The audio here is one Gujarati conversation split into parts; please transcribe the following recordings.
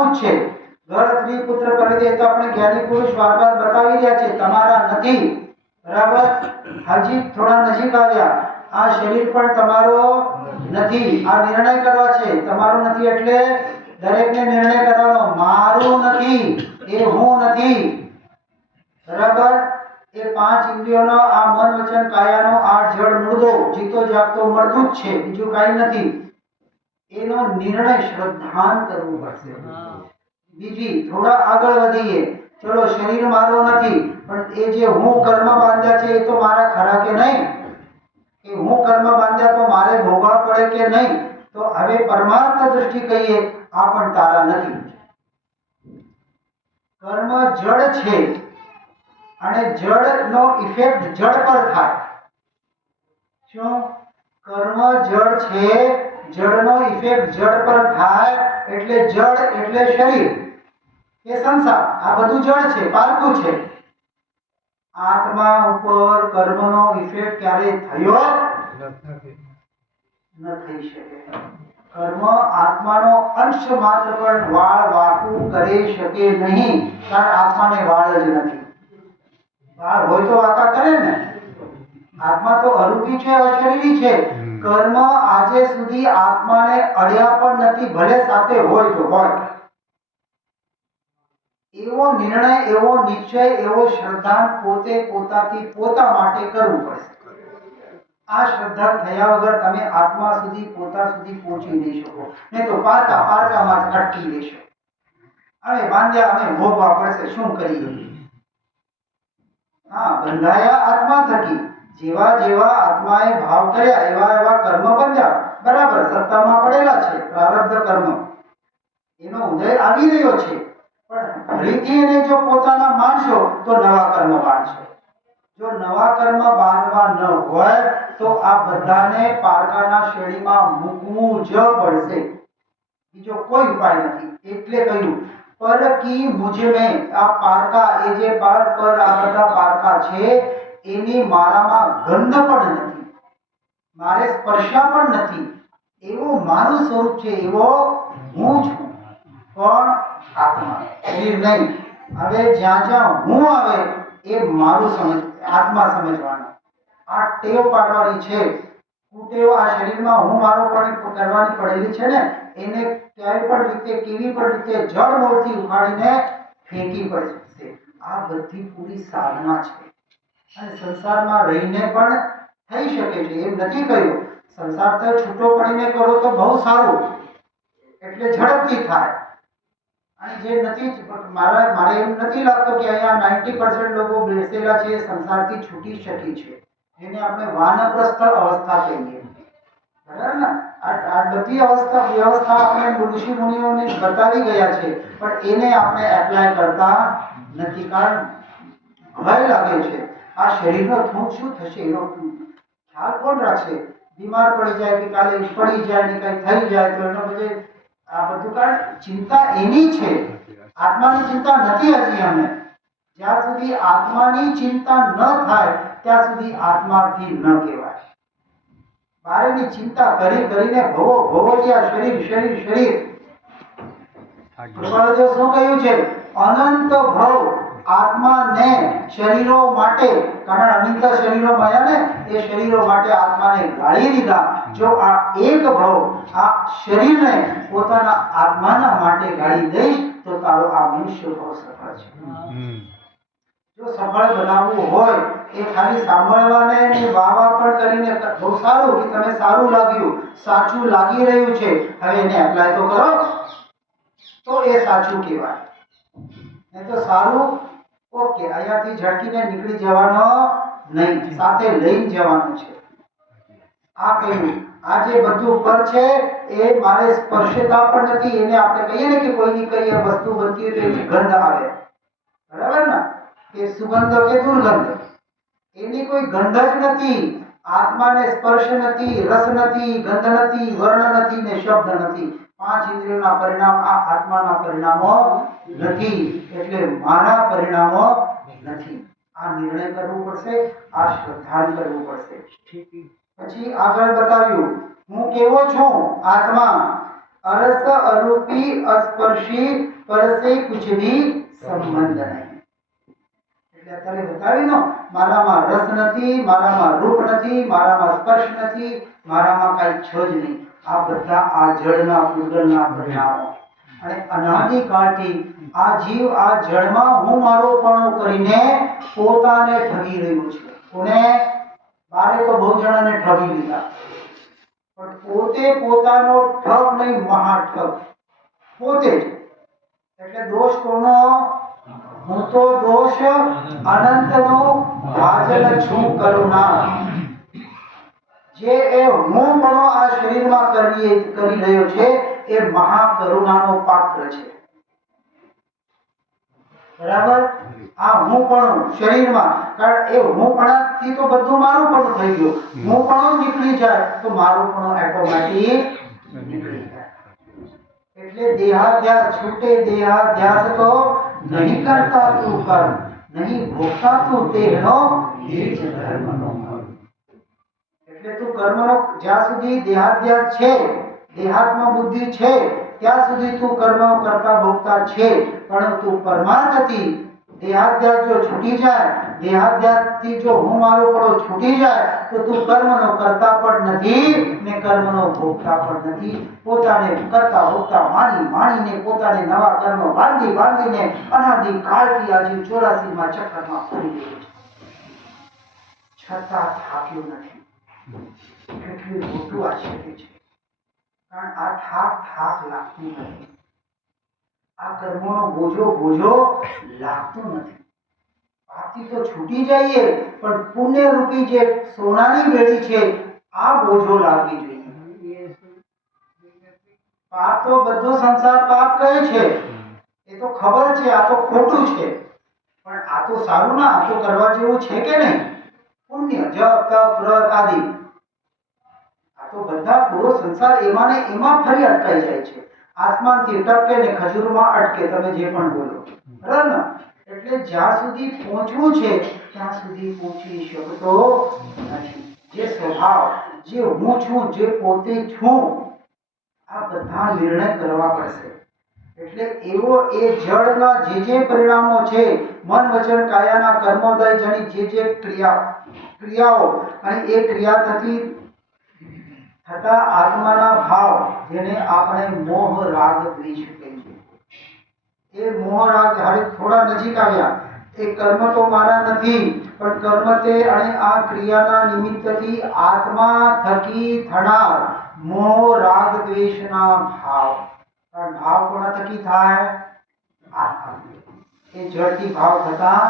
પારકું જ છે। ઘર સ્ત્રી પુત્ર પરિદે તો આપણે જ્ઞાની પુરુષ વારવાર બતાવી રહ્યા છે તમારા નથી, બરાબર। હાજી થોડા નજીક આવ્યા, આ શરીર પણ તમારો નથી, આ નિર્ણય કરવા છે તમારો નથી એટલે દરેકને નિર્ણય કરવાનો મારું નથી, એ હું નથી, બરાબર। એ પાંચ ઇન્દ્રિયોનો આ મન વચન કાયાનો આ જળ મુર્દો જીતો જાગતો મળતું જ છે, બીજું કાઈ નથી। એનો નિર્ણય શ્રદ્ધાન કરવું પડશે। બીજી થોડા આગળ વધીએ, ચલો શરીર મારો નથી પણ એ જે હું કર્મ બાંધ્યા છે એ તો મારા ખરા કે નહીં, કે હું કર્મ બાંધ્યા તો મારે ભોગવવા પડે કે નહીં, તો હવે પરમાર્થ દૃષ્ટિ કહીએ આ પણ તારા નથી। કર્મ જડ છે અને જડનો ઇફેક્ટ જડ પર થાય। શું કર્મ જડ છે, જડનો ઇફેક્ટ જડ પર થાય, એટલે જડ એટલે શરીર કે સંસાર, આ બધું જડ છે, પારકું છે। આત્મા ઉપર કર્મનો ઇફેક્ટ ક્યારે થયો ન થઈ શકે। કર્મ આત્માનો અંશ માત્ર પણ વાળ વાકું કરી શકે નહીં, કારણ આત્માને વાળ જ નથી। વાળ હોય તો વાકા કરે ને, આત્મા તો અરૂપી છે, અશરીરી છે। કર્મ આજે સુધી આત્માને અડ્યા પણ નથી, ભલે સાથે હોય તો હોય। એવો નિર્ણય, એવો નિશ્ચય, એવો શ્રદ્ધા પોતે પોતાથી પોતા માટે કરવું પડશે। આ શ્રદ્ધા થયા વગર તમે આત્મા સુધી પોતા સુધી પહોંચી નહીં શકો, નહીં તો પારકામાં જ અટકી રહેશો। હવે બાંધ્યા અમે ભોગવા પડશે, શું કરીએ? હા, બંધાયા આત્મા થકી, જેવા જેવા આત્માએ ભાવ કર્યા એવા એવા કર્મ બંધ્યા, બરાબર, સત્તામાં પડેલા છે પ્રારબ્ધ કર્મ, એનો ઉદય આવી રહ્યો છે, પણ ફરીથી એને જો પોતાના માનશો તો નવા કર્મ બાંધશો। જો નવા કર્મ બાંધવા ન હોય તો આ બધાને પારકાના શ્રેણીમાં મૂકવું જ પડશે, બીજો કોઈ ઉપાય નથી। એટલે કહ્યું પર કી મુझ में, આ પારકા એ જે પર આ બધા પારકા છે એની મારામાં ગંધ પણ નથી, મારે સ્પર્શા પણ નથી, એવું મારું સ્વરૂપ છે, એવો હું છું, પણ આત્મા, શરીર નહીં। હવે જ્યાં જ્યાં હું આવે એ મારું સમજ, આત્મા સમજવાનો, આ ટેવ પાડવાની છે। કુટેવ આ શરીરમાં હું મારો પણ કરવાની પડેલી છે ને, એને ક્યાંય પણ રીતે કેવી પણ રીતે જળ મૂળથી ઉખાડીને ફેંકી પડશે। આ બધી પૂરી સાધના છે અને સંસારમાં રહીને પણ થઈ શકે છે, એમ નથી કહ્યું। સંસાર તો છૂટો પડીને કરો તો બહુ સારું, એટલે ઝડપથી થાય। અને જે નથી, મારે એમ નથી લાગતું કે અહીંયા 90% લોકો બેસેલા છે સંસારથી છૂટી શકી છે, જેને આપણે વાનપ્રસ્થ અવસ્થા કહીએ, બરાબર ને? આ બધી વ્યવસ્થા આપણે ઋષિ મુનિઓને બતાવી ગયા છે, પણ એને આપણે એપ્લાય કરતા નથી, કારણ ભય લાગે છે। આ શરીરનો થૂંક શું થશે એનો ખ્યાલ કોણ રાખશે? બીમાર પડી જાય કે કાલે પડી જાય ને કઈ થઈ જાય તો એનો બધે આ બધું, કારણ ચિંતા એની છે, આત્માની ચિંતા નથી હજી અમને। જ્યાં સુધી આત્માની ચિંતા ન થાય ત્યાં સુધી આત્માથી ન કહેવાય। બારેની ચિંતા કરી કરીને ભવોડિયા શરીર શરીર શરીર, કૃપાળુદેવ શું કહ્યું છે? અનંત ભવ આત્માને શરીરો માટે, કારણ અનંત શરીરો મળ્યા ને, એ શરીરો માટે આત્માને ગાળી દીધા। જો આ એક ભવ આ શરીરને પોતાના આત્માના માટે ગાળી દઈશ તો તારો આ મનુષ્ય ભવ સફળ છે। જો સફળ બનાવવું હોય એ ખાલી સાંભળવાને ને વાવા પણ કરીને બહુ સારું કે તમે સારું લાગ્યું, સાચું લાગી રહ્યું છે, હવે એને એપ્લાય તો કરો તો એ સાચું કહેવાય। નહીં તો સારું ઓકે અહીંયાથી ઝડકીને નીકળી જવાનો નહીં, સાથે લઈને જવાનું છે। આ કહ્યું, આ જે બધું પર છે એ મારે સ્પર્શતા પણ નથી, એને આપણે કહીએ ને કે કોઈની કઈ વસ્તુ બનતી હોય તો એની ગંધ આવે, બરાબર ને, કે સુગંધ કે દુર્ગંધ, એની કોઈ ગંધ જ નથી। આત્માને સ્પર્શ નથી, રસ નથી, ગંધ નથી, વર્ણ નથી ને શબ્દ નથી। પાંચ ઇન્દ્રિયોના પરિણામ આ આત્માના પરિણામો નથી, એટલે મારા પરિણામો નથી। આ નિર્ણય કરવો પડશે, આ શ્રદ્ધા કરવું પડશે। પછી આગળ બતાવ્યું હું કેવો છું? આત્મા। અરસ અરૂપી અસ્પર્શી પરસે કુછ ભી સંબંધ નહીં. એટલે અત્યારે બતાવી નો, મારામાં રસ નથી, મારામાં રૂપ નથી, મારામાં સ્પર્શ નથી, મારામાં કાંઈ છે જ નહીં. આ બધા આ જળના પૂતગલના પરિણામો. અને અનાદિકાળથી આ જીવ આ જળમાં હું મારોપણું કરીને પોતાને ઠગી રહ્યું છે. કોને? બારે તો બહુ જણાને ઠગી લીધા, પણ પોતે પોતાનો ઠગ નહીં, મહાઠગ પોતે જ. એટલે દોષ કોનો? હું તો દોષ અનંતનો ભાજન છું કરુણા. જે એ હું પણ આ શરીરમાં કરી રહ્યો છે એ મહાકરુણાનો પાત્ર છે. બરાબર? આ હું પણ શરીરમાં, કારણ એ હું પણાથી તો બધું મારું પણ થઈ ગયું. હું પણ નીકળી જાય તો મારું પણ ઓટોમેટિક નીકળી જાય. એટલે દેહાધ્યાસ છૂટે, દેહાધ્યાસ તો નહીં કરતા તું કર્મ, નહીં ભોગતા તું તેનો એ જ ધર્મનો મળ. એટલે તું કર્મનો જ્યાં સુધી દેહાધ્યાસ છે, દેહાત્મ બુદ્ધિ છે, ત્યાં સુધી તું કર્મ કરતા ભોગતા છે. પરંતુ પરમાર્થથી દેહાધ્યાસ જો છૂટી જાય, દેહાધ્યાસથી જો હું મારો પડો છૂટી જાય, તો તું કર્મનો કરતા પણ નથી ને કર્મનો ભોગતા પણ નથી. પોતાને કરતા ભોગતા માણીને પોતાને નવા કર્મ બાંધીને અનાદિકાળથી આજે 84માં ચક્રમાં ફરી રહ્યો છે. છતાં થાક્યો નથી. કેટલું મોટું આશ્ચર્ય છે. કારણ આ થાક લાગતું નથી. આ કર્મોનો બોજો લાગતો નથી. પાપથી તો છૂટી જઈએ, પણ પુણ્ય રૂપી જે સોનાની વેડી છે આ બોજો લાગવી જોઈએ. પાપ તો બધો સંસાર પાપ કહે છે, એ તો ખબર છે આ તો ખોટું છે, પણ આ તો સારું ના, આ તો કરવા જેવું છે કે નહીં? પુણ્ય, જપ, તપ, વ્રત આદિ આ તો બધા પૂરો સંસાર એમાં ને એમાં ફરી અટકાઈ જાય છે. આસમાનથી ટપકે ને ખજૂરમાં અટકે, તમે જે પણ બોલો. બરાબર ને? એટલે જ્યાં સુધી પહોંચવું છે ત્યાં સુધી પહોંચી શકતો નથી. જે સ્વભાવ, જે હું છું, જે પોતે છું, આ બધા નિર્ણય કરવા પડશે. એટલે એવો એ જળના જે પરિણામો છે, મન વચન કાયાના કર્મોદય જની જે ક્રિયાઓ અને એ ક્રિયા થતી થતા આત્માના ભાવ, જેને આપણે મોહ રાગ દ્વેષ કહીએ છીએ. એ મોહ રાગ હવે થોડા નજીક આવ્યા. એ કર્મ તો મારા નથી, પણ કર્મ તે અને આ ક્રિયાના નિમિત્તથી આત્મા થકી થનાર મોહ રાગ દ્વેષના ભાવ. પણ ભાવ કોના થકી થાય? આત્મા. એ જળથી ભાવ થતા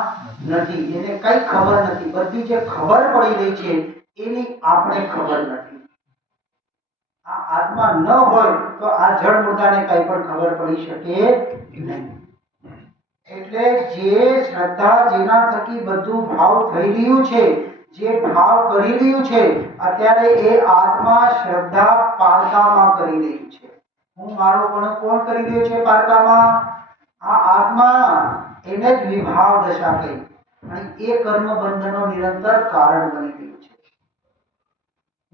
નથી. એને કઈ ખબર નથી. બધી જે ખબર પડી રહી છે એની આપણે ખબર નથી. આ આત્મા ન હોય તો આ જળ મુદ્દાને કઈ પણ ખબર પડી શકે નહીં. એટલે જે શ્રદ્ધા, જેના થકી બધું ભાવ થઈ રહ્યું છે, જે ભાવ કરી રહ્યું છે, અત્યારે એ આત્મા શ્રદ્ધા પારકામાં કરી રહ્યું છે. હું મારો પણ કોણ કરી રહ્યો છે પારકામાં? આ આત્મા. એને જ વિભાવ દશા કહી. અને એ કર્મ બંધનો નિરંતર કારણ બની ગયું છે.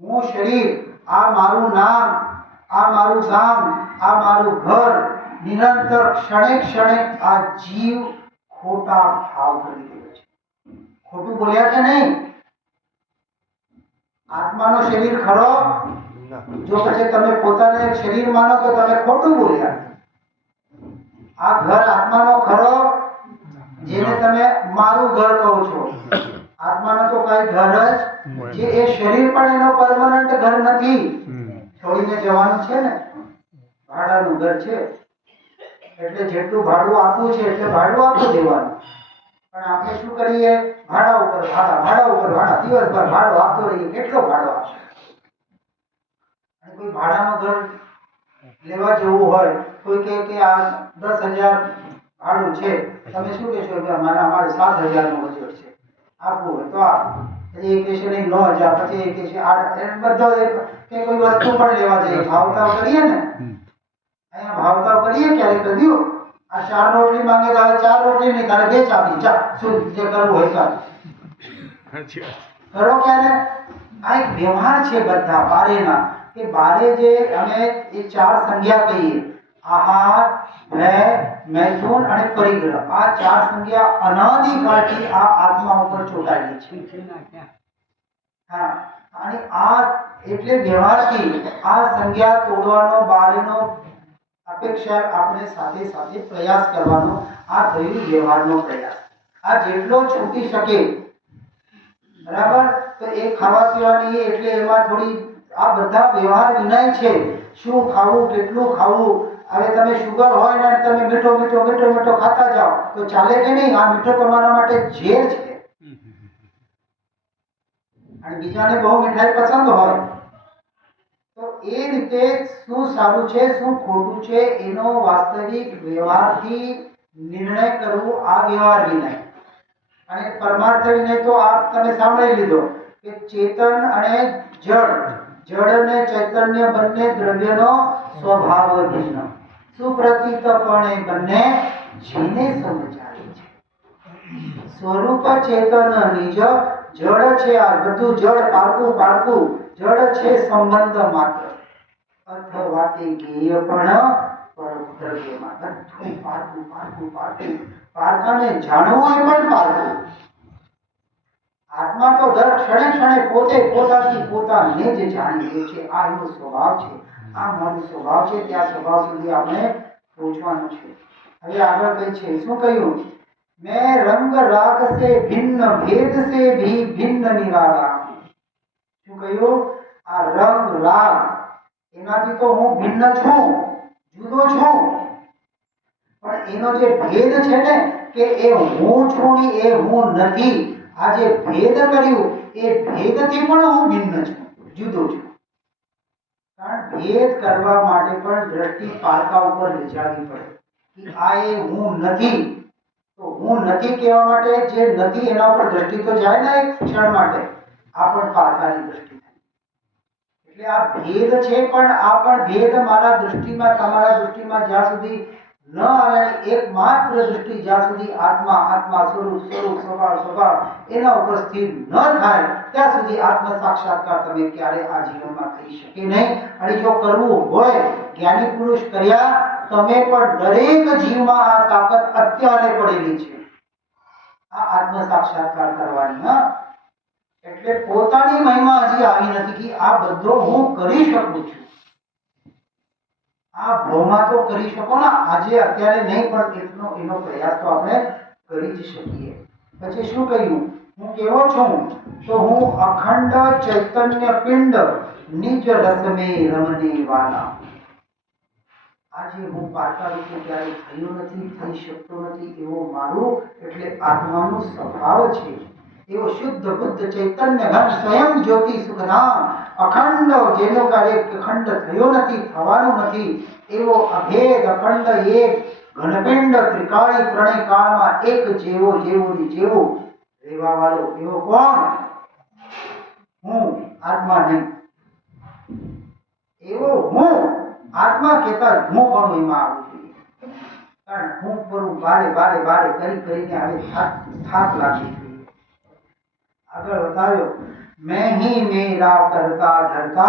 હું શરીર, આ મારું નામ, આ મારું ગામ, આ મારું ઘર, નિરંતર ક્ષણે ક્ષણે આ જીવ ખોટા ભાવ કરી રહ્યો છે. ખોટું બોલ્યા કે નહીં? આત્માનો શરીર ખરો? જો પછી તમે પોતાને શરીર માનો તો તમે ખોટું બોલ્યા. આ ઘર આત્માનો ખરો? જેને તમે મારું ઘર કહો છો, આત્માનો તો કઈ ઘર જ, જે એ શરીર પણ એનો પરમાનન્ટ ઘર નથી. છોડીને જવાનું છે ને, ભાડાનું ઘર છે. એટલે જેટલું ભાડું આપવું છે એટલે ભાડું આપી દેવાનું. પણ આપણે શું કરીએ? ભાડા ઉપર ભાડા, દિવસભર ભાડો આપતો રહીએ. કેટલો ભાડો આપશે? અને કોઈ ભાડાનું ઘર લેવા જવું હોય, કોઈ કે આ 10,000 ભાડું છે, તમે શું કહેશો? કે અમારે 7,000 નો બજેટ છે, આપવું હોય તો આપ. પછી એ કહેશે નહીં 9,000, પછી એ કહેશે 8,000. બધો કે કોઈ વસ્તુ પણ લેવા જઈએ, ભાવતાવ કરીએ ને, અહીંયા ભાવતાવ કરીએ ક્યારે કર્યું? આ 4 રોટલી માંગે તો હવે 4 રોટલી નહીં, તારે 2 ચાપી. ચા, શું જે કરવું હોય ચાલ કરો. ક્યારે? આ એક વ્યવહાર છે બધા બારેના, કે બારે જે અમે એ ચાર સંજ્ઞા કહીએ, આહાર, ભય, મૈથુન અને પરિગ્રહ, આ ચાર સંજ્ઞા અનાદિકાળથી આ આત્મા ઉપર ચોટાયેલી છે. હા, અને આ એટલે વ્યવહારથી આ સંજ્ઞા તોડવાનો બારેનો અપેક્ષા આપણે સાથે સાથે પ્રયાસ કરવાનો, આ થયું વ્યવહારનો પ્રયાસ. આ જેટલો છૂટી શકે, બરાબર, તો એ ખાવા પીવાની એટલે એમાં થોડી આ બધા વ્યવહાર વિનય છે. શું ખાવું, કેટલું ખાવું. હવે તમે શુગર હોય ને તમે મીઠો મીઠો મીઠો મીઠો ખાતા જાઓ તો ચાલે કે નહીં? આ મીઠો તમારા માટે ઝેર છે. અને બીજાને બહુ મીઠાઈ પસંદ હોય તો એ રીતે શું સારું છે શું ખોટું છે એનો વાસ્તવિક વ્યવહારથી નિર્ણય કરવો, આ વ્યવહાર વિનય. અને પરમાર્થ વિનય તો આ તમે સાંભળી લીધો કે ચેતન અને જળ, જળ અને ચૈતન્ય બંને દ્રવ્યનો સ્વભાવ ભિન્ન, સુપ્રતીતપણે બંને જેને સમજાય છે. સ્વરૂપ ચેતન નિજ જળ છે, આ બધું જળ, પારકું પારકું જળ છે, સંબંધ માત્ર અથવા તે જ્ઞેય પણ પરદ્રવ્યમાં બધું પારકું પારકું પારકું. પારકાને જાણવું એ પણ પારકું. આત્મા તો દર ક્ષણે ક્ષણે પોતે પોતાથી પોતાને જ જાણી લે છે. આ એનો સ્વભાવ છે, આ મારો સ્વભાવ છે. ત્યાં સ્વભાવ સુધી આપણે પહોંચવાનું છે. હવે આગળ કઈ છે, શું કહ્યું? मैं रंग राग से भिन्न भेद से भी भिन्न निराला. શું કહ્યું? આ રંગ રાગ એનાથી તો હું ભિન્ન છું, જુદો છું. પણ એનો જે ભેદ છે ને કે એ હું છું ને એ હું નથી, આ જે ભેદ કર્યું એ ભેદથી પણ હું ભિન્ન છું, જુદો છું. કારણ ભેદ કરવા માટે પણ દ્રષ્ટિ પારકા ઉપર વિચારવી પડે કે આ એ હું નથી. તો હું નથી કહેવા માટે જે નથી એના ઉપર દ્રષ્ટિ તો જાય ને એક ક્ષણ માટે, આ પણ પારકાની દ્રષ્ટિ થાય. એટલે આ ભેદ છે પણ આ પણ ભેદ મારા દૃષ્ટિમાં, તમારા દૃષ્ટિમાં જ્યાં સુધી ન આવે, એકમાત્ર દૃષ્ટિ જ્યાં સુધી આત્મા આત્મા સ્વરૂપ સ્વરૂપ સ્વભાવ સ્વભાવ એના ઉપર સ્થિર ન થાય ત્યાં સુધી આત્મ સાક્ષાત્કાર તમે ક્યારે આ જીવનમાં થઈ શકે નહીં. અને જો કરવું હોય, જ્ઞાની પુરુષ કર્યા, તમે પણ દરેક જીવમાં આ તાકાત અત્યારે પડેલી છે, આ આત્મ સાક્ષાત્કાર કરવાની. હા, એટલે પોતાની મહિમા હજી આવી નથી કે આ બધો હું કરી શકું છું. આ ભોમાં તો કરી શકો ને, આજે અત્યારે નહીં પણ એટલો એનો પ્રયાસ તો આપણે કરી જ શકીએ. પછી શું કહ્યું? હું કેવો છું? તો હું અખંડ ચૈતન્ય પિંડ નિજ રસમે રમને વાલા. આજે હું પારકા રૂપે ક્યારે થયો નથી, થઈ શકતો નથી એવો મારું એટલે આત્માનો સ્વભાવ છે. એવો શુદ્ધ બુદ્ધ ચૈતન્ય ઘન સ્વયં જ્યોતિ સુખધામ અખંડ, જેનો કાર્ય અખંડ થયો નથી, થવાનો નથી, એવો અભેદ અખંડ એક ઘનપિંડ ત્રિકાળી ત્રણેય કાળમાં એક જેવો જેવો ની જેવો રહેવા વાળો એવો કોણ? હું, આત્મા નહીં. એવો હું આત્મા કહેતા હું પણ એમાં આવું જોઈએ. કારણ હું કરું બારે બારે બારે કરી કરીને હવે થાક લાગી જોઈએ. આગળ બતાવ્યો, मैं ही मेरा करता धरता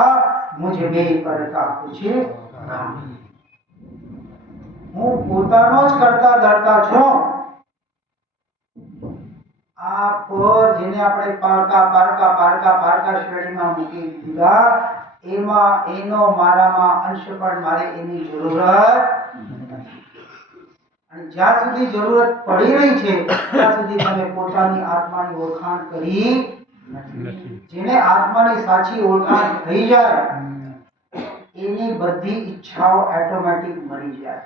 मुझ में करता कुछ नहीं. હું પોતાનો જ કરતા ધરતા છું. આ પર જેને આપણે પારકા પારકા પારકા પારકા શ્રેણીમાં મૂકી દીધા, એમાં એનો મારામાં અંશ પણ મારે એની જરૂરત નથી. અને જ્યાં સુધી જરૂરત પડી રહી છે ત્યાં સુધી તમે પોતાની આત્માની ઓળખાણ કરી નથી. જેને આત્માની સાચી ઓળખાણ થઈ જાય એની બધી ઈચ્છાઓ ઓટોમેટિક મરી જાય.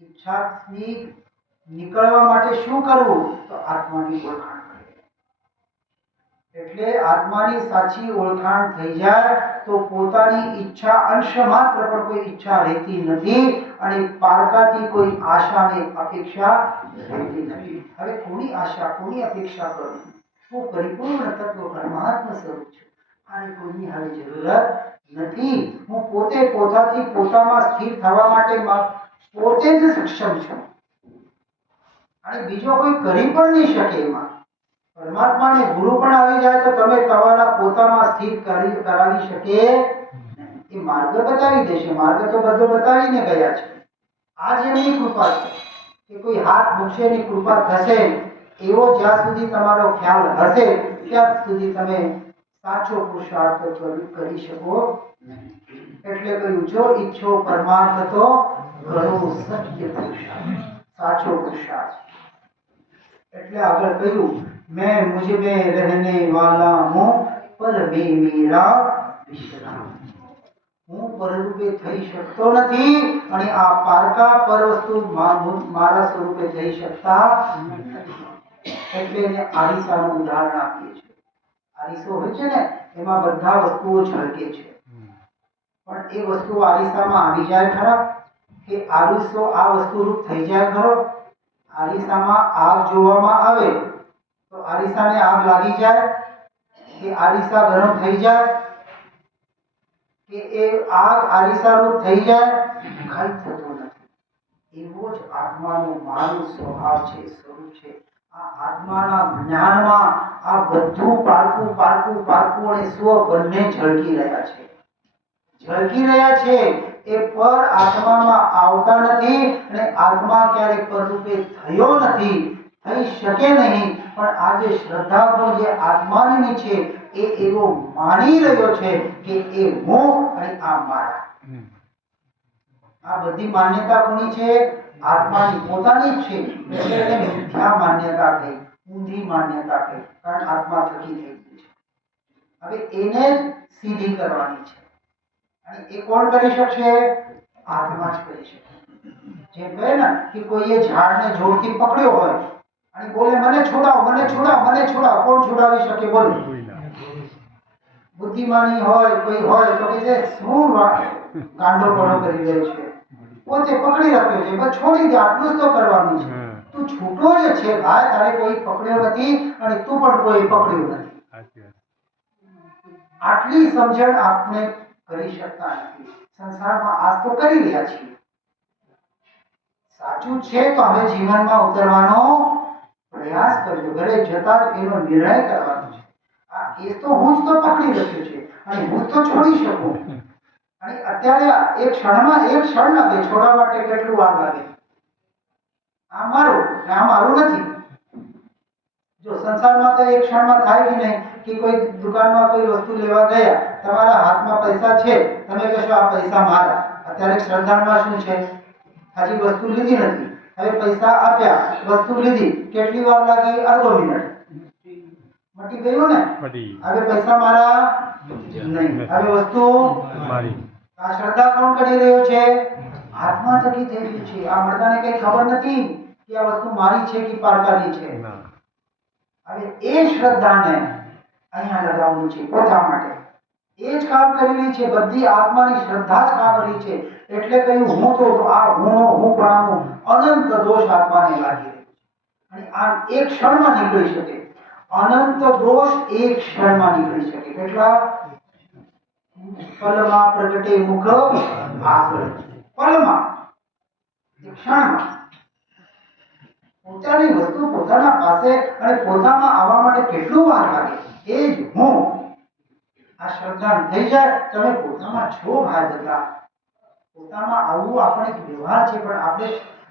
ઈચ્છાથી નીકળવા માટે શું કરવું? તો આત્માની ઓળખાણ કરવી. એટલે આત્માની સાચી ઓળખાણ થઈ જાય તો પોતાની ઈચ્છા અંશ માત્ર પણ કોઈ ઈચ્છા રહેતી નથી અને પારકાથી કોઈ આશા ને અપેક્ષા રહેતી નથી. હવે કોની આશા, કોની અપેક્ષા કરવી? હું પરિપૂર્ણ તત્વ પરમાત્મા સ્વરૂપ છું, આની કોઈની હવે જરૂરત નથી. હું પોતે પોતાથી પોતામાં સ્થિર થવા માટે પોતે જ સક્ષમ છું અને બીજો કોઈ કરી પણ નહીં શકે એમાં. પરમાત્માને ગુરુ પણ આવી જાય તો તમે તમારા પોતામાં સ્થિત કરાવી શકે નહીં. એ માર્ગ બતાવી દેશે. માર્ગ તો બધો બતાવીને ગયા છે. આ જ એમની કૃપા છે કે કોઈ હાથ મૂકશે એની કૃપા થશે. એવો જ્યાં સુધી તમારો ખ્યાલ હશે ત્યાં સુધી તમે સાચો પુરુષાર્થ કરી શકો નહીં. એટલે કહ્યું જો ઈચ્છો પરમાર્થ તો કરો સત્ય પુરુષાર્થ, સાચો પુરુષાર્થ. એટલે આગળ કહ્યું मैं मुझ में रहने वाला हूँ पर मैं मेरा विश्राम. હું પરરૂપે થઈ શકતો નથી અને આ પારકા પર વસ્તુ મારા સ્વરૂપે થઈ શકતા નથી. એટલે એને આરીસાનું ઉદાહરણ આપીએ છીએ. આરીસો હોય છે ને એમાં બધા વસ્તુઓ ઝળકે છે, પણ એ વસ્તુ આરીસામાં આવી જાય ખરા કે આરીસો આ વસ્તુ રૂપ થઈ જાય ખરો? આરીસામાં આગ જોવામાં આવે તો આરીસાને આગ લાગી જાય કે આરીસા ગરમ થઈ જાય કે એ આગ આરીસા રૂપ થઈ જાય? કઈ થતું નથી. એવો જ આત્માનો મારું સ્વભાવ છે, સ્વરૂપ છે. આ આત્માના જ્ઞાનમાં આ બધું પારકું પારકું પારકું અને સ્વ બંને ઝળકી રહ્યા છે, ઝળકી રહ્યા છે. એ પર આત્મામાં આવતા નથી અને આત્મા ક્યારેક પરરૂપે થયો નથી, થઈ શકે નહીં. પણ આ જે શ્રદ્ધાનો જે આત્માની છે એ એવો માની રહ્યો છે કે એ હું અને આ મારા. આ બધી માન્યતા કોની છે? આત્માની, પોતાની જ છે. એટલે એને મિથ્યા માન્યતા કહી, ઊંધી માન્યતા કહી, કારણ આત્મા થકી થઈ ગઈ છે. હવે એને જ સીધી કરવાની છે અને એ કોણ કરી શકશે? આત્મા જ કરી શકે. જેમ કહે ને કે કોઈએ ઝાડને જોરથી પકડ્યો હોય અને બોલે મને છોડાવો મને છોડાવો મને છોડાવો, કોણ છોડાવી શકે? બોલો. બુદ્ધિમાની હોય કોઈ હોય તો કે શું ગાંડો પણો કરી રહ્યો છે, પોતે પકડી રાખ્યો છે, બસ છોડી દે, આટલું જ તો કરવાનું છે. તું છૂટો જ છે ભાઈ, તારે કોઈ પકડ્યો નથી અને તું પણ કોઈ પકડ્યું નથી. આટલી સમજણ આપણે કરી શકતા નથી. સંસારમાં આજ તો કરી રહ્યા છીએ. સાચું છે તો હવે જીવનમાં ઉતરવાનો પ્રયાસ કરજો. ઘરે જતા જ એનો નિર્ણય કરવાનો છે. આ કેસ તો હું જ તો પકડી રાખ્યો છે અને હું જ તો છોડી શકું. અને અત્યારે એક ક્ષણમાં એક ક્ષણ લાગે છોડવા માટે, કેટલું વાર લાગે? આ મારું ને આ મારું નથી. જો સંસારમાં તો એક ક્ષણમાં થાય કે નહીં કે કોઈ દુકાનમાં કોઈ વસ્તુ લેવા ગયા, તમારા હાથમાં પૈસા છે, તમે કહેશો આ પૈસા મારા. અત્યારે શ્રદ્ધામાં શું છે? હજી વસ્તુ લીધી નથી, હવે પૈસા આપ્યા, વસ્તુ લીધી, કેટલી વાર લાગી? અડધો મિનિટ. મટી ગયું ને? હવે પૈસા મારા નહીં, હવે વસ્તુ મારી. આ શ્રદ્ધા કોણ કરી રહ્યો છે? આત્મા થકી થઈ રહ્યું છે. આ મર્દાને કઈ ખબર નથી કે આ વસ્તુ મારી છે કે પારકાની છે. હવે એ શ્રદ્ધાને અહીંયા લગાવવું છે પોતા માટે. એ જ કામ કરી રહી છે. બધી આત્માની શ્રદ્ધા જ કામ કરી છે. એટલે કહ્યું હું તો આ હું પણાનો અનંત દોષ આત્માને લાગી રહ્યો છે અને આ એક ક્ષણમાં નીકળી શકે. અનંત દોષ એક ક્ષણમાં નીકળી શકે. કેટલા? પલમાં પ્રગટે મુખ આગળ. પલમાં, એક ક્ષણમાં. પોતાની વસ્તુ પોતાના પાસે અને પોતામાં આવવા માટે કેટલું વાર લાગે? એ જ હું. આ શ્રદ્ધા થઈ જાય, તમે પોતામાં છો ભાઈ. બધા પોતામાં આવવું આપણો એક વ્યવહાર છે, પણ આપણે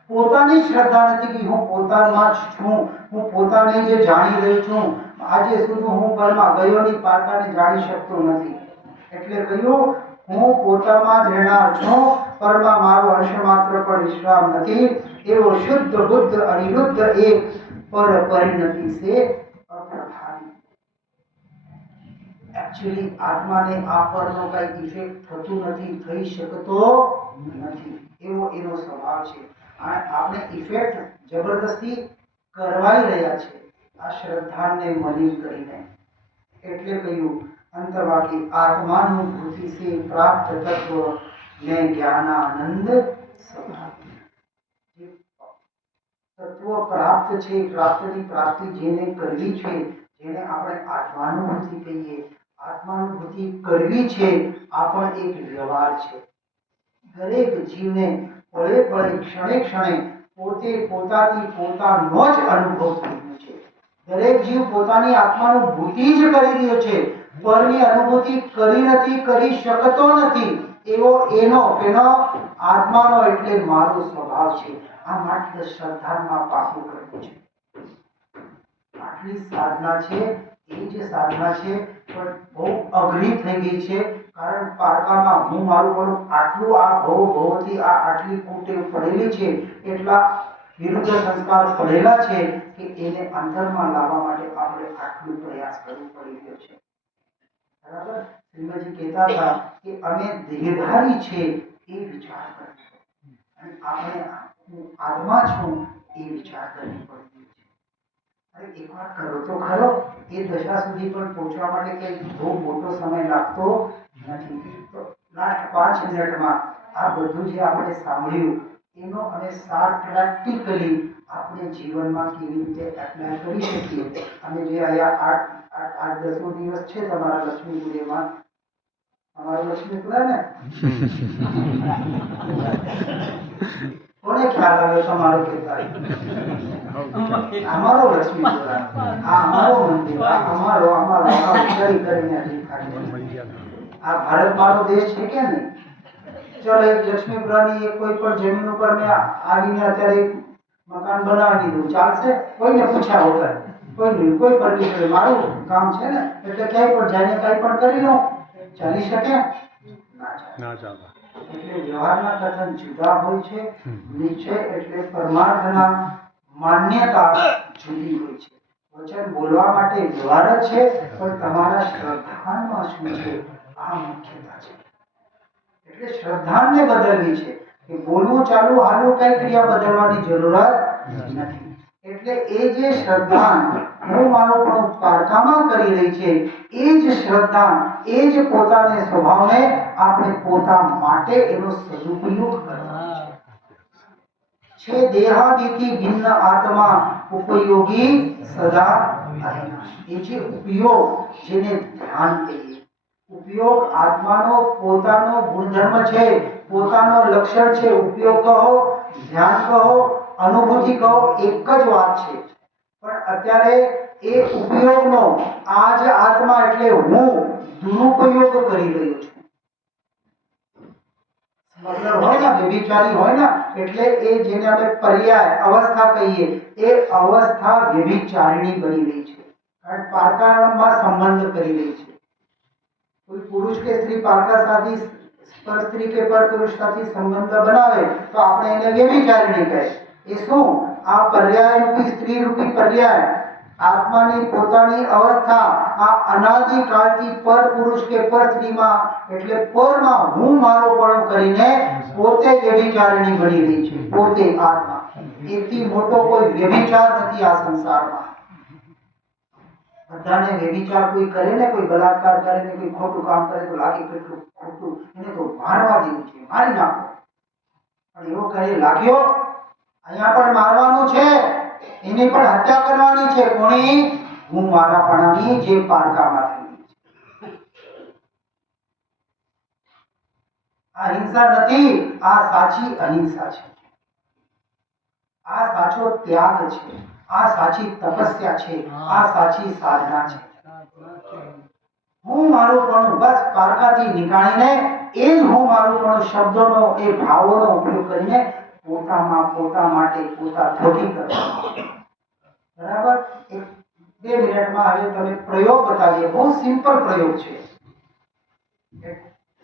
પોતાની શ્રદ્ધા નથી કે હું પોતામાં જ છું, હું પોતાને જે જાણી રહ્યો છું. આજે સુધી હું પરમાં ગયોની પારકાને જાણી શકતો નથી. એટલે કહ્યું હું પોતામાં જ રહેનાર છું, પરમાં મારો અંશ માત્ર પણ વિશ્રામ નથી. એવો શુદ્ધ બુદ્ધ અનિરુદ્ધ એક પર પરિણતિ છે અપ્રભાવી. એકચ્યુઅલી આત્માને આ પરનો કઈ ઇફેક્ટ થતું નથી, થઈ શકતો નથી. એવો એનો સ્વભાવ છે. અને આપણે ઇફેક્ટ જબરદસ્તી કરવાઈ રહ્યા છે આ શ્રદ્ધાને મલિન કરીને. એટલે કહ્યું અંતવાકી આત્માનુભૂતિ से प्राप्त तत्व में ज्ञानानंद स्वभाव. તત્વ પ્રાપ્ત છે, પ્રાપ્તની પ્રાપ્તિ જેને કરવી છે, જેને આપણે આત્માનુભૂતિ કહીએ, આત્માનુભૂતિ કરવી છે, આ પણ એક વ્યવહાર છે. દરેક જીવને પળે પળે ક્ષણે ક્ષણે પોતે પોતાથી પોતાનો જ અનુભવ થયો છે. દરેક જીવ પોતાની આત્માનુભૂતિ જ કરી રહ્યો છે, પરની અનુભૂતિ કરી નથી, કરી શકતો નથી. એવો એનો આત્માનો એટલે મારો સ્વભાવ છે. આ માત્ર શ્રદ્ધામાં પાકું કરવું છે. આટલી સાધના છે, એ જ સાધના છે, પણ બહુ અઘરી થઈ ગઈ છે. કારણ પારકામાં હું મારું પણ આટલું આ ભવથી આ આટલી કુટેવ પડેલી છે, એટલા વિરુદ્ધ સંસ્કાર પડેલા છે કે એને અંતરમાં લાવવા માટે આપણે આટલું પ્રયાસ કરવો પડી રહ્યો છે. બરાબર? શ્રીમદજી કહેતા હતા કે અમે દેહધારી છે એ વિચાર કરવો, અને આપણે હું આત્મા છું એ વિચાર કરવો પડે છે. અરે એકવાર કરો તો ખરો. એ દશા સુધી પણ પહોંચવા માટે કંઈ બહુ મોટો સમય લાગતો નથી. તો લાસ્ટ 5 મિનિટમાં આ બધું જે આપણે સાંભળ્યું એનો અમે સાર પ્રેક્ટિકલી આપણે જીવનમાં કેવી રીતે એપ્લાય કરી શકીએ. અને જે અહીંયા 8-10 દિવસ છે તમારા લક્ષ્મીપુરીમાં, અમારું લક્ષ્મીપુરા ને કોને ખ્યાલ આવ્યો તમારો કહેતા? અમારો લક્ષ્મીપુરા, આ અમારો મંદિર, આ અમારો કરી કરીને આ ભારત મારો દેશ છે કે નહીં? ચલો એક લક્ષ્મીપુરાની એક કોઈ પણ જમીન ઉપર મેં આવીને અત્યારે એક મકાન બનાવી દીધું, ચાલશે? કોઈને પૂછ્યા વગર, કોઈ પરમિશન, મારું કામ છે ને એટલે ક્યાંય પણ જઈને કાંઈ પણ કરી લો, ચાલી શકે? ના ચાલે. એટલે વ્યવહારના કથન જુદા હોય છે, નિશ્ચય એટલે પરમાર્થના માન્યતા જુદી હોય છે. વચન બોલવા માટે વ્યવહાર જ છે, પણ તમારા શ્રદ્ધામાં શું છે આ મુખ્યતા છે. એટલે શ્રદ્ધાને બદલવી છે કે બોલવું, ચાલવું, હાલવું, કઈ ક્રિયા બદલવાની જરૂરત નથી. એટલે એ જે શ્રદ્ધા હું મારો પણ પારકામાં કરી રહી છે, એ જ શ્રદ્ધા, એ જ પોતાને સ્વભાવને આપણે પોતા માટે એનો સદુપયોગ કરવાનો છે. દેહાદિથી ભિન્ન આત્મા ઉપયોગી સદા અવિનાશી. એ જે ઉપયોગ, જેને ધ્યાન કહીએ, ઉપયોગ આત્માનો પોતાનો ગુણધર્મ છે, પોતાનો લક્ષણ છે. ઉપયોગ કહો, ધ્યાન કહો, અનુભૂતિ કહો, એક જ વાત છે. પણ અત્યારે એ ઉપયોગનો આ જ આત્મા એટલે હું દુરુપયોગ કરી રહ્યો છું. મતલબ હોય ને, વ્યભિચારી હોય ને, એટલે એ જેને આપણે પર્યાય અવસ્થા કહીએ, એ અવસ્થા વ્યભિચારિણી બની રહી છે. કારણ પારકામાં સંબંધ કરી રહી છે. કોઈ પુરુષ કે સ્ત્રી પારકા સાથે પર સ્ત્રી કે પર પુરુષ સાથે સંબંધ બનાવે તો આપણે એને વ્યભિચારિણી કહે. એ શું? આ પર્યાય રૂપી સ્ત્રી રૂપી પર્યાય આત્માની પોતાની અવસ્થા આ અનાદિ કાળથી પર પુરુષ કે પર સ્ત્રીમાં એટલે પરમાં હું મારો પણ કરીને પોતે વ્યભિચારિણી બની રહી છે. પોતે આત્મા. એથી મોટો કોઈ વ્યભિચાર નથી આ સંસારમાં. બધાને વ્યભિચાર કોઈ કરે ને, કોઈ બલાત્કાર કરે ને, કોઈ ખોટું કામ કરે તો લાગે કેટલું ખોટું, એને તો મારવા જેવું છે, મારી નાખો. પણ એવો કરે લાગ્યો, અહીંયા પણ મારવાનું છે, એની પણ હત્યા કરવાની છે. કોની? હું મારાપણાની જે પારકામાંથી. આ હિંસા નથી, આ સાચી અહિંસા છે. આ સાચો ત્યાગ છે, આ સાચી તપસ્યા છે, આ સાચી સાધના છે. હું મારું પણ બસ પારકાથી નીકાળીને એ જ હું મારું પણ શબ્દોનો એ ભાવોનો ઉપયોગ કરીને પોતામાં પોતા માટે પોતા થકી કરવાનો. બરાબર? 1-2 મિનિટમાં હવે તમે પ્રયોગ બતાવીએ. બહુ સિમ્પલ પ્રયોગ છે.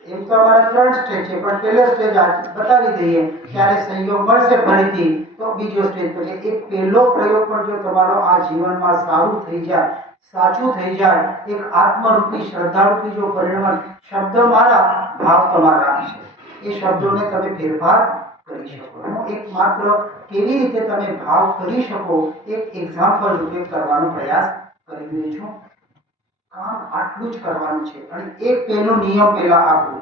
એમ તો અમારા 3 સ્ટેજ છે, પણ પહેલો સ્ટેજ બતાવી દઈએ, ત્યારે સહયોગ મળશે ફરીથી તો બીજો સ્ટેજ. પછી એક પહેલો પ્રયોગ પણ જો તમારો આ જીવનમાં સારું થઈ જાય, સાચું થઈ જાય, એક આત્મરૂપી શ્રદ્ધારૂપી જો પરિણામ, શબ્દ મારા, ભાવ તમારા હશે, એ શબ્દોને તમે ફેરફાર કરી શકો. હું એક માત્ર કેવી રીતે તમે ભાવ કરી શકો એક એક્ઝામ્પલ રૂપે કરવાનો પ્રયાસ કરી રહ્યો છું. કામ આટલું જ કરવાનું છે. અને એક પહેલો નિયમ પહેલા આપો.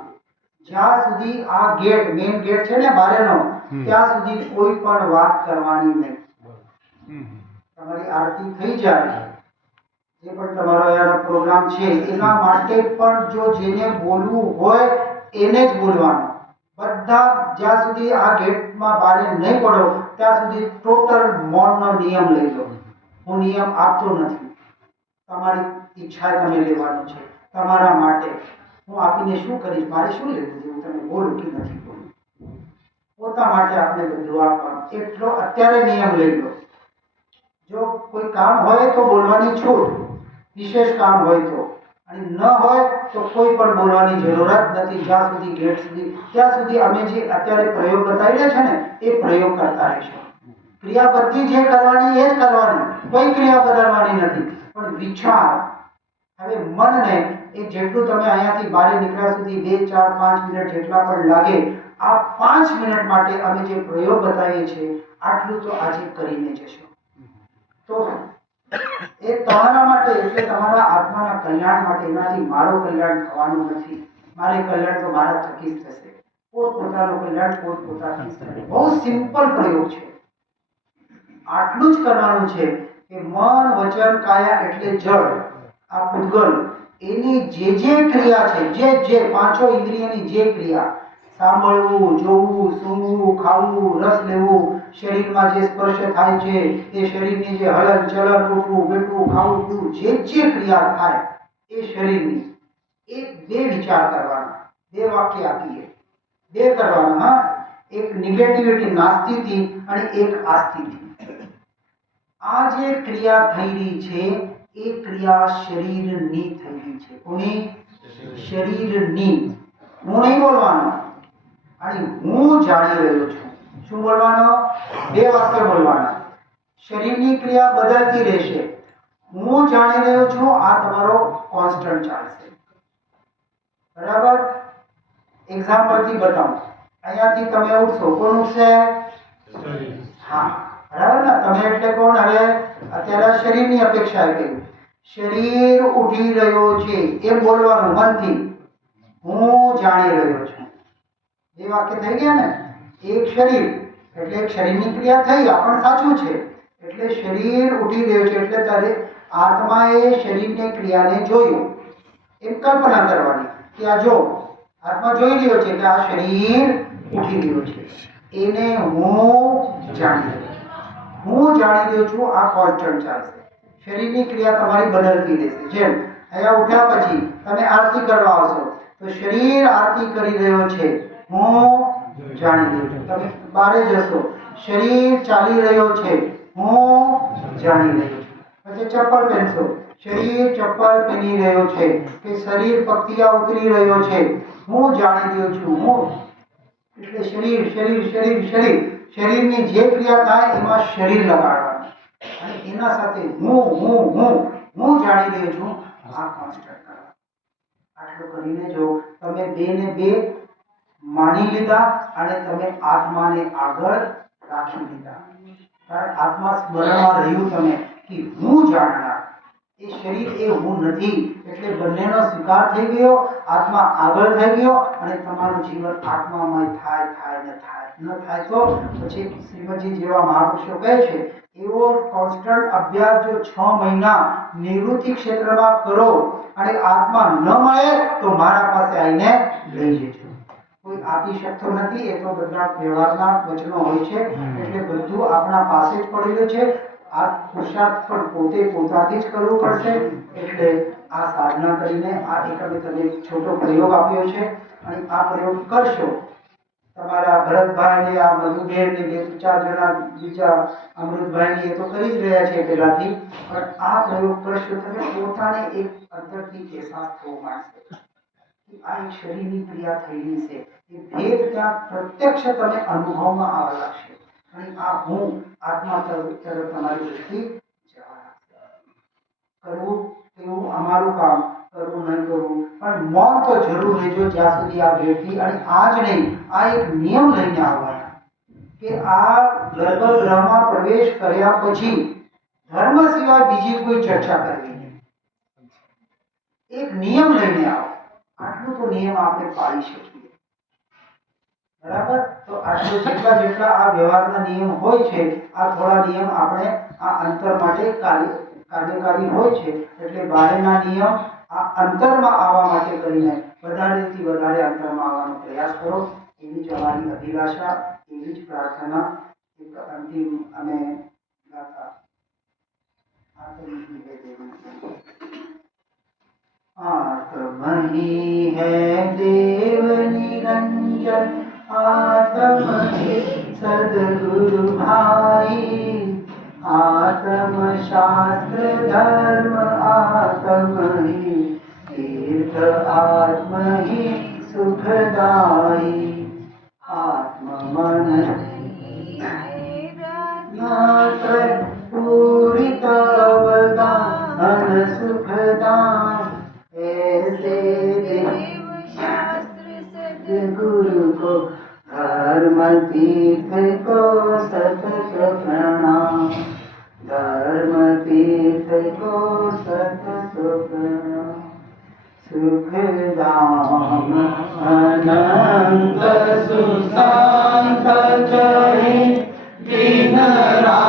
જ્યાં સુધી આ ગેટ, મેઇન ગેટ છે ને બારેનો, ત્યાં સુધી કોઈ પણ વાત કરવાની નહીં. તમારી આરતી થઈ જાય, જે પણ તમારો યાર પ્રોગ્રામ છે, એના માટે પણ જો જેને બોલવું હોય એને જ બોલવાનું. બધા જ્યાં સુધી આ ગેટમાં બારે નહીં પડો ત્યાં સુધી ટોટલ મૌનનો નિયમ લઈ લો. હું નિયમ આપતો નથી, તમારી ઈચ્છા તમે લેવાનું છે, તમારા માટે હું આપીને શું કરીશ, મારે શું લેવું છે, હું તમે બોલો કે નથી બોલું, પોતા માટે આપણે બધું આપવાનું, એટલો અત્યારે નિયમ લઈ લો. જો કોઈ કામ હોય તો બોલવાની છૂટ, વિશેષ કામ હોય તો, અને ન હોય તો કોઈ પણ બોલવાની જરૂરત નથી. જ્યાં સુધી ગેટ સુધી, ત્યાં સુધી અમે જે અત્યારે પ્રયોગ બતાવી છે ને એ પ્રયોગ કરતા રહીશું. ક્રિયા બધી જે કરવાની એ જ કરવાની, કોઈ ક્રિયા બદલવાની નથી. પણ વિચાર, હવે મનને એ જેટલું તમે અહીંયાથી બહાર નીકળ્યા સુધી 2, 4, 5 મિનિટ જેટલા પણ લાગે, આ 5 મિનિટ માટે અમે જે પ્રયોગ બતાવીએ છીએ આટલું તો આજે કરીને જશો. તો એ તમારા માટે, એટલે તમારા આત્માના કલ્યાણ માટે, એનાથી મારો કલ્યાણ થવાનું નથી. મારે કલ્યાણ તો મારા થકી જ થશે. પોતપોતાનું કલ્યાણ પોતપોતાથી જ કરે. બહુ સિમ્પલ પ્રયોગ છે. આટલું જ કરવાનું છે કે મન, વચન, કાયા એટલે જળ, આ પૂતગલ, એની જે ક્રિયા છે, જે પાંચો ઇન્દ્રિયની જે ક્રિયા, સાંભળવું, જોવું, સૂંઘવું, ખાવું, રસ લેવું, શરીરમાં જે સ્પર્શ થાય છે, એ શરીરની જે હલન ચલન, ઉઠવું બેઠવું, ખાવું પીવું, જે ક્રિયા થાય એ શરીરની, એક બે વિચાર કરવાના, બે વાક્ય આપીએ, બે કરવાના. હા, એક નેગેટિવિટી નાસ્તિથી અને એક આસ્તિથી. આ જે ક્રિયા થઈ રહી છે એ ક્રિયા શરીરની થઈ રહી છે. કોની? શરીરની. હું નહીં બોલવાનો, અને હું જાણી રહ્યો છું. શું બોલવાનો? બે વાક્ય બોલવાના. શરીરની ક્રિયા બદલતી રહેશે. હું જાણી રહ્યો છું, આ તમારો કોન્સ્ટન્ટ ચાલશે. બરાબર? એક્ઝામ્પલથી બતાવું. અહીંયાથી તમે ઉઠશો, કોણ ઉઠશે? હા, બરાબર ને? તમે એટલે કોણ? હવે અત્યારે શરીરની અપેક્ષા કરી. શરીર ઉઠી રહ્યો છે એ બોલવાનું મનથી. હું જાણી રહ્યો છું. બે વાક્ય થઈ ગયા ને? એક શરીર એટલે એક શરીરની ક્રિયા થઈ, આ પણ સાચું છે. એટલે શરીર ઉઠી રહ્યો છે એટલે તારે આત્માએ શરીરની ક્રિયાને જોયું. એમ કલ્પના કરવાની કે આ જો આત્મા જોઈ રહ્યો છે કે આ શરીર ઉઠી રહ્યો છે, એને હું જાણી રહ્યો છું. હું જાણી રહ્યો છું, આ કોન્સ્ટન્ટ ચાલશે. શરીરની ક્રિયા તમારી બદલતી રહેશે. જેમ અહીંયા ઉઠ્યા પછી તમે આરતી કરવા આવશો તો શરીર આરતી કરી રહ્યો છે, હું જાણી રહ્યો છું. તમે બહાર જશો, શરીર ચાલી રહ્યો છે, હું જાણી રહ્યો છું. પછી ચપ્પલ પહેરશો, શરીર ચપ્પલ પહેરી રહ્યો છે કે શરીર પગથિયા ઉતરી રહ્યો છે, હું જાણી રહ્યો છું. હું એટલે શરીર શરીર શરીર શરીર, શરીરની જે ક્રિયા થાય એમાં શરીર લગાડવાનું, અને એના સાથે હું જાણી રહ્યો છું, આ કોન્સ્ટન્ટ કરવા. આટલું કરીને જો તમે બે ને બે માની લીધા અને તમે આત્માને આગળ રાખી લીધા. કારણ આત્મા સ્મરણમાં રહ્યું તમે કે હું જાણનાર, એ શરીર એ હું નથી. એટલે બંનેનો સ્વીકાર થઈ ગયો, આત્મા આગળ થઈ ગયો, અને તમારું જીવન આત્મામય થાય. ન થાય તો પછી શ્રીમદજી જેવા મહાપુરુષો કહે છે એવો કોન્સ્ટન્ટ અભ્યાસ જો 6 મહિના નિવૃત્તિ ક્ષેત્રમાં કરો અને આત્મા ન મળે તો મારા પાસે આવીને લઈ જજો. કોઈ આપી શકતો નથી. એ તો બધા વ્યવહારના વચનો હોય છે. એટલે બધું આપણા પાસે જ પડેલું છે. આ પુરુષાર્થ પણ પોતે પોતાથી જ કરવું પડશે. એટલે આ સાધના કરીને આ એક અમે તમને છોટો પ્રયોગ આપ્યો છે, અને આ પ્રયોગ કરશો. તમારા ભરતભાઈ, આ મધુબેન ને 2-4 જણા બીજા અમૃતભાઈ એ તો કરી જ રહ્યા છે પહેલાથી, પણ આ પ્રયોગ કરશો તમે પોતાને એક અંદરથી અહેસાસ થવો માંડશે કે આ એક શરીરની ક્રિયા થયેલી છે. એ ભેદ ત્યાં પ્રત્યક્ષ તમે અનુભવમાં આવવા લાગશે, અને આ હું આત્મા તરફ તમારી દૃષ્ટિ જવા લાગશે. કરવું તેવું અમારું કામ, કરવું નહીં કરવું, પણ મૌન તો જરૂર લેજો જ્યાં સુધી આ ભેટથી. અને આ જ નહીં, આ એક નિયમ લઈને આવવાના કે આ ગર્ભગૃહમાં પ્રવેશ કર્યા પછી ધર્મ સિવાય બીજી કોઈ ચર્ચા કરવી નહીં. એક નિયમ લઈને આવો. આટલું તો નિયમ આપણે પાળી શકીએ. બરાબર? તો આટલું જેટલા આ વ્યવહારના નિયમ હોય છે, આ થોડા નિયમ આપણે આ અંતર માટે કાર્યકારી હોય છે. એટલે બહારના નિયમ આ અંતરમાં આવવા માટે કરીને વધારેથી વધારે અંતરમાં આવવાનો પ્રયાસ કરો. એવી જ અમારી અભિલાષા, એવી જ પ્રાર્થના. એક અંતિમ અમે ગાતા आत्म ही है देव निरंजन, आत्म ही सदगुरु भाई, आत्म शास्त्र धर्म आत्म ही तीर्थ, आत्म ही सुखदाई। आत्म मन मात्र पूरित अवदान सुखदान, ऐसे देव शास्त्र सद्गुरु को, धर्म तीर्थ को सतत प्रणाम, धर्म तीर्थ को सतत प्रणाम। सुखदाम अनंत सुशांत चढ़े दिन रात